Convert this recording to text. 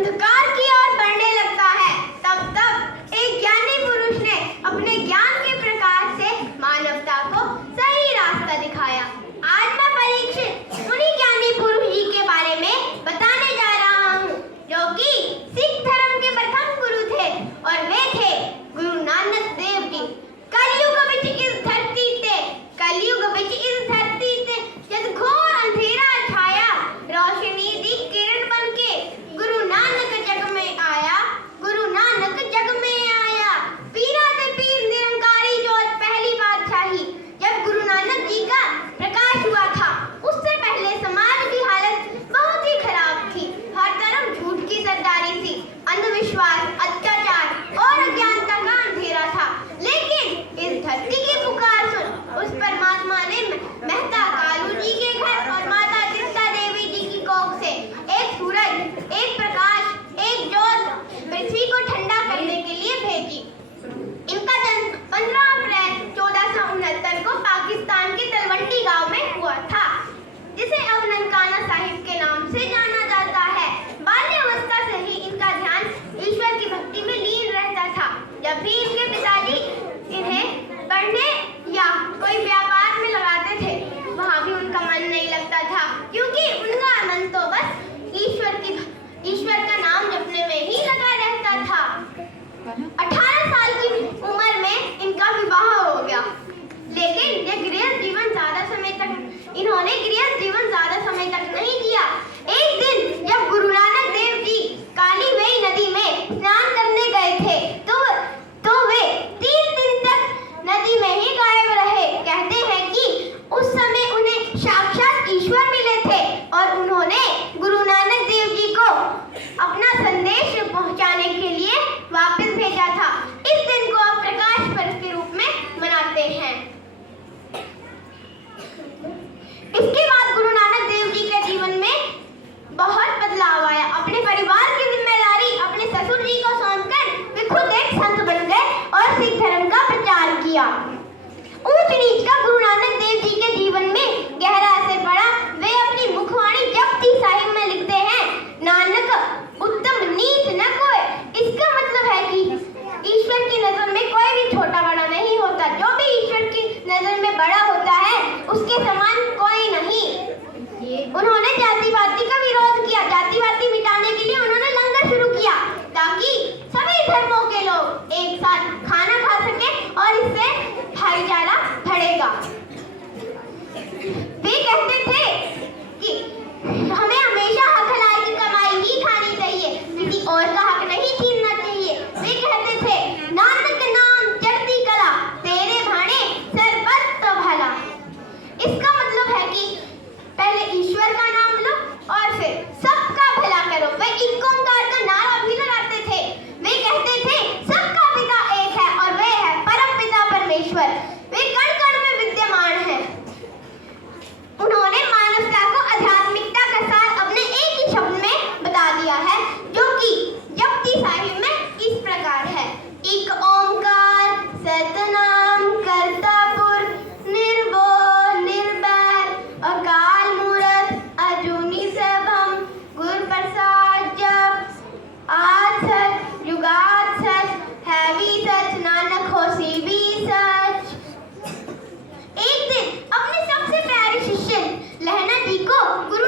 अंधकार की ओर बढ़ने लगता है, तब एक ज्ञानी पुरुष ने अपने ज्ञान के प्रकाश से मानवता को सही रास्ता दिखाया। आज मैं परीक्षित उन्हीं ज्ञानी पुरुष जी के बारे में बताने जा रहा हूँ, जो कि सिख धर्म के प्रथम गुरु थे, और वे थे गुरु नानक देव जी। कलयुग विच इस धरती ते जब घोर अंधेरा छाया, रोशनी दी किरण बनके गुरु नानक जग में आया, गुरु नानक जग में आया। पीरा ते पीर निरंकारी जोत पहली बादशाही, जब गुरु नानक जी का प्रकाश हुआ था, उससे पहले समाज की हालत बहुत ही खराब थी। हर तरफ झूठ की सरदारी थी, अंधविश्वास, अत्याचार और अज्ञानता का अंधेरा था। लेकिन इस धरती की पुकार सुन उस परमात्मा ने मेहता कालू जी के घर और माता चिंता देवी जी की कोख से एक सूरज, एक प्रकाश, एक ज्योत पृथ्वी को ठंडा करने के लिए भेजी। इनका जन्म 15 अप्रैल 1469 को पाकिस्तान के तलवंडी गांव में हुआ था, जिसे अब ननकाना साहिब के नाम से जाना जाता है। बाल्यावस्था से ही इनका ध्यान ईश्वर की भक्ति में लीन रहता था। जब भी इनके पिताजी इन्हें पढ़ने या कोई व्यापार में लगाते थे, वहाँ भी उनका मन नहीं लगता था, क्योंकि उनका मन तो बस ईश्वर का नाम जपने में ही लगा रहता था। 18 साल की उम्र में इनका विवाह हो गया, लेकिन इन्होंने गृहस्थ जीवन ज्यादा समय तक नहीं किया। एक दिन जब गुरु नानक देव जी काली वेई नदी में स्नान करने गए थे, तो वे 3 दिन तक नदी में ही गायब रहे। कहते हैं कि उस समय उन्हें साक्षात ईश्वर मिले थे और उन्होंने गुरु नानक देव जी को अपना संदेश पहुंचाने के लिए वापस भेजा था। इस दिन को आप प्रकाश पर्व के रूप में मनाते हैं। इसके बाद गुरु नानक देव जी के जीवन में बहुत बदलाव आया। अपने परिवार की जिम्मेदारी अपने ससुर जी को सौंपकर वे खुद एक संत बन गए और सिख धर्म का प्रचार किया। ऊंच नीच का गुरु नानक देव जी के जीवन में गहरा असर पड़ा। वे अपनी मुखवाणी जपजी साहिब में लिखते हैं, नानक उत्तम नीच न कोई। इसका मतलब है कि ईश्वर की नजर में कोई भी छोटा बड़ा नहीं होता। जो भी ईश्वर की नजर में बड़ा होता है, उसके समान कोई नहीं। उन्होंने जातिवादी का विरोध किया। जातिवादी मिटाने के लिए उन्होंने लंगर शुरू किया, ताकि सभी धर्मों के लोग एक साथ खाना खा सके और इससे भाईचारा बढ़ेगा। वे कहते थे कि हमें हमेशा हक हलाल की कमाई ही खानी चाहिए, किसी और का हक नहीं छीनना चाहिए। वे कहते थे, नानक नाम चढ़ती कला, तेरे भाणे सरबत तो भला। इसका मतलब है कि पहले ईश्वर का नाम लो और फिर सबका भला करो। वे एक ओंकार का नारा भी लगाते थे। वे कहते थे, सबका पिता एक है और वे है परम पिता परमेश्वर। वे कण कण में विद्यमान है। उन्होंने मानवता को आध्यात्मिकता का साथ अपने एक ही शब्द में बता दिया है, जो कि जपजी साहिब में इस प्रकार है, एक ओंकार सतनाम करता पुर निर्भो निर्भय अकाल मूरत अजूनी सबम गुर प्रसाद जप आज सच जुगात सच है भी सच नानक होसी भी सच। एक दिन अपने सबसे प्यारे शिष्य लहना जी को गुरु